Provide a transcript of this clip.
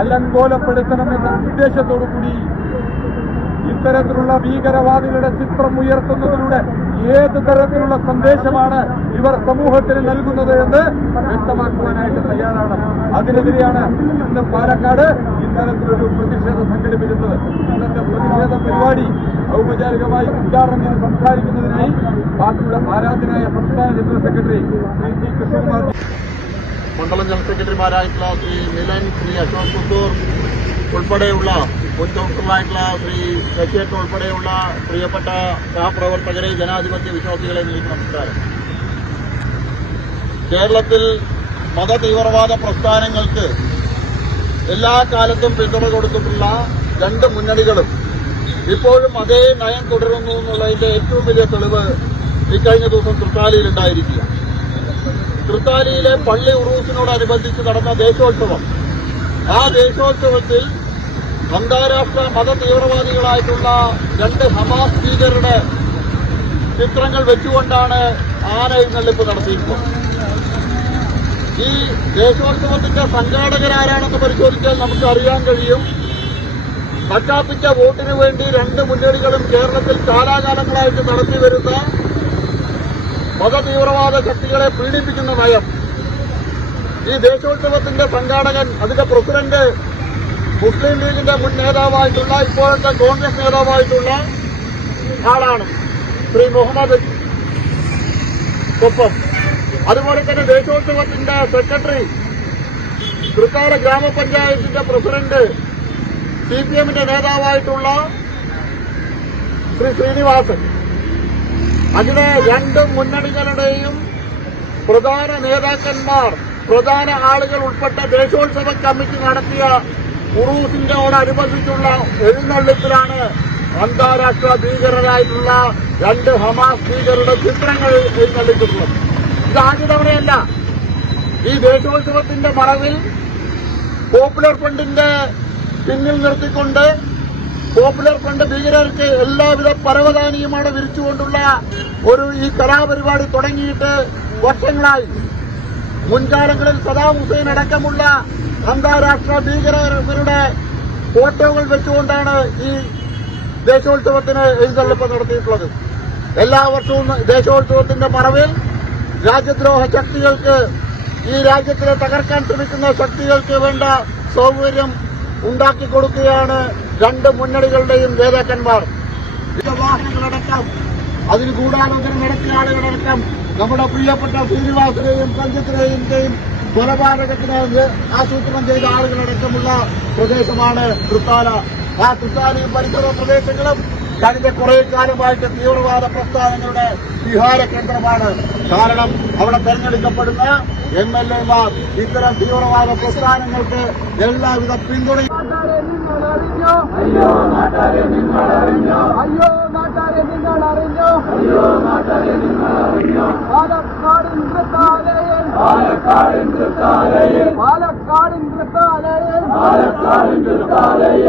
അലങ്കോലപ്പെടുത്തണമെന്ന ഉദ്ദേശത്തോടുകൂടി ഇത്തരത്തിലുള്ള ഭീകരവാദികളുടെ ചിത്രം ഉയർത്തുന്നതിലൂടെ ഏത് തരത്തിലുള്ള സന്ദേശമാണ് ഇവർ സമൂഹത്തിന് നൽകുന്നത് എന്ന് വ്യക്തമാക്കുവാനായിട്ട് തയ്യാറാണ്. അതിനെതിരെയാണ് ഇന്ന് പാലക്കാട് ഇത്തരത്തിലൊരു പ്രതിഷേധം സംഘടിപ്പിക്കുന്നത്. ഇന്നത്തെ പ്രതിഷേധ പരിപാടി ഔപചാരികമായി ഉദ്ഘാടനം ചെയ്ത് സംസാരിക്കുന്നതിനായി പാർട്ടിയുടെ ആരാധനായ സംസ്ഥാന general secretary Shri T Krishnakumar, മണ്ഡലം ജനറൽ സെക്രട്ടറിമാരായിട്ടുള്ള ശ്രീ മിലൻ, ശ്രീ അശോക് കുത്തൂർ ഉൾപ്പെടെയുള്ള മുൻ കൗൺസിലറായിട്ടുള്ള ശ്രീ ശശിയേട്ടൻ ഉൾപ്പെടെയുള്ള പ്രിയപ്പെട്ട സഹപ്രവർത്തകരെ, ജനാധിപത്യ വിശ്വാസികളെ നിങ്ങൾക്ക് നമസ്കാരം. കേരളത്തിൽ മതതീവ്രവാദ പ്രസ്ഥാനങ്ങൾക്ക് എല്ലാ കാലത്തും പിന്തുണ കൊടുത്തിട്ടുള്ള രണ്ട് മുന്നണികളും ഇപ്പോഴും അതേ നയം തുടരുന്നു എന്നുള്ളതിന്റെ ഏറ്റവും വലിയ തെളിവ് ഇക്കഴിഞ്ഞ ദിവസം തൃത്താലയിലുണ്ടായിരിക്കുക. തൃത്താലയിലെ പള്ളി ഉറൂസിനോടനുബന്ധിച്ച് നടന്ന ദേശോത്സവം, ആ ദേശോത്സവത്തിൽ അന്താരാഷ്ട്ര മതതീവ്രവാദികളായിട്ടുള്ള രണ്ട് ഹമാസ് ഭീകരരുടെ ചിത്രങ്ങൾ വെച്ചുകൊണ്ടാണ് ആന എഴുന്നള്ളിപ്പ് നടത്തിയിട്ടുള്ളത്. ഈ ദേശോത്സവത്തിന്റെ സംഘാടകരാരാണെന്ന് പരിശോധിച്ചാൽ നമുക്ക് അറിയാൻ കഴിയും. കട്ടാപ്പിച്ച വോട്ടിനു വേണ്ടി രണ്ട് മുന്നണികളും കേരളത്തിൽ കാലാകാലങ്ങളായിട്ട് നടത്തിവരുന്ന മതതീവ്രവാദ ശക്തികളെ പീഡിപ്പിക്കുന്ന നയം. ഈ ദേശോത്സവത്തിന്റെ സംഘാടകൻ, അതിന്റെ പ്രസിഡന്റ് മുസ്ലിം ലീഗിന്റെ മുൻ നേതാവായിട്ടുള്ള, ഇപ്പോഴത്തെ കോൺഗ്രസ് നേതാവായിട്ടുള്ള ആളാണ് ശ്രീ മുഹമ്മദ് കൊപ്പം. അതുപോലെ തന്നെ ദേശോത്സവത്തിന്റെ സെക്രട്ടറി, തൃത്താല ഗ്രാമപഞ്ചായത്തിന്റെ പ്രസിഡന്റ്, സിപിഎമ്മിന്റെ നേതാവായിട്ടുള്ള ശ്രീ ശ്രീനിവാസൻ. അങ്ങനെ രണ്ട് മുന്നണികളുടെയും പ്രധാന നേതാക്കന്മാർ, പ്രധാന ആളുകൾ ഉൾപ്പെട്ട ദേശോത്സവ കമ്മിറ്റി നടത്തിയ ഉറൂസിന്റെയോടനുബന്ധിച്ചുള്ള എഴുന്നള്ളിപ്പിലാണ് അന്താരാഷ്ട്ര ഭീകരരായിട്ടുള്ള രണ്ട് ഹമാസ് ഭീകരരുടെ ചിത്രങ്ങൾ എഴുന്നള്ളിച്ചിട്ടുള്ളത്. ഇത് ആദ്യ തവണയല്ല. ഈ ദേശോത്സവത്തിന്റെ മറവിൽ പോപ്പുലർ ഫ്രണ്ടിന്റെ പിന്നിൽ നിർത്തിക്കൊണ്ട് പോപ്പുലർ ഫ്രണ്ട് ഭീകരർക്ക് എല്ലാവിധ പരവതാനിയുമാണ് വിരിച്ചുകൊണ്ടുള്ള ഈ കലാപരിപാടി തുടങ്ങിയിട്ട് വർഷങ്ങളായി. മുൻകാലങ്ങളിൽ സദാം ഹുസൈൻ അടക്കമുള്ള അന്താരാഷ്ട്ര ഭീകരരുടെ ഫോട്ടോകൾ വെച്ചുകൊണ്ടാണ് ഈ ദേശോത്സവത്തിന് എഴുന്നള്ളിപ്പ് നടത്തിയിട്ടുള്ളത്. എല്ലാ വർഷവും ദേശോത്സവത്തിന്റെ മറവിൽ രാജ്യദ്രോഹ ശക്തികൾക്ക്, ഈ രാജ്യത്തിനെ തകർക്കാൻ ശ്രമിക്കുന്ന ശക്തികൾക്ക് വേണ്ട സൌകര്യം ഉണ്ടാക്കിക്കൊടുക്കുകയാണ് രണ്ട് മുന്നണികളുടെയും നേതാക്കന്മാർ. വാഹനങ്ങളടക്കം, അതിന് ഗൂഢാലോചന നടത്തിയ ആളുകളടക്കം നമ്മുടെ പ്രിയപ്പെട്ട ശ്രീനിവാസനെയും സഞ്ജിത്തിനെയും കൊലപാതകത്തിന് ആസൂത്രണം ചെയ്ത ആളുകളടക്കമുള്ള പ്രദേശമാണ് തൃത്താല. ആ തൃത്താലയും പരിസര പ്രദേശങ്ങളും കഴിഞ്ഞ കുറെ കാലമായിട്ട് തീവ്രവാദ പ്രസ്ഥാനങ്ങളുടെ വിഹാര കേന്ദ്രമാണ്. കാരണം അവിടെ തെരഞ്ഞെടുക്കപ്പെടുന്ന എംഎൽഎമാർ ഇത്തരം തീവ്രവാദ പ്രസ്ഥാനങ്ങൾക്ക് എല്ലാവിധ പിന്തുണയും. അയ്യോ നാട്ടാരെ നിങ്ങളറിഞ്ഞോ, അയ്യോ നാട്ടാരെ നിങ്ങളറിഞ്ഞോ, അയ്യോ നാട്ടാരെ നിങ്ങളറിഞ്ഞോ. പാലക്കാടിൻ തൃത്താലയിൽ, പാലക്കാടിൻ തൃത്താലയിൽ, പാലക്കാടിൻ തൃത്താലയിൽ, പാലക്കാടിൻ തൃത്താലയിൽ.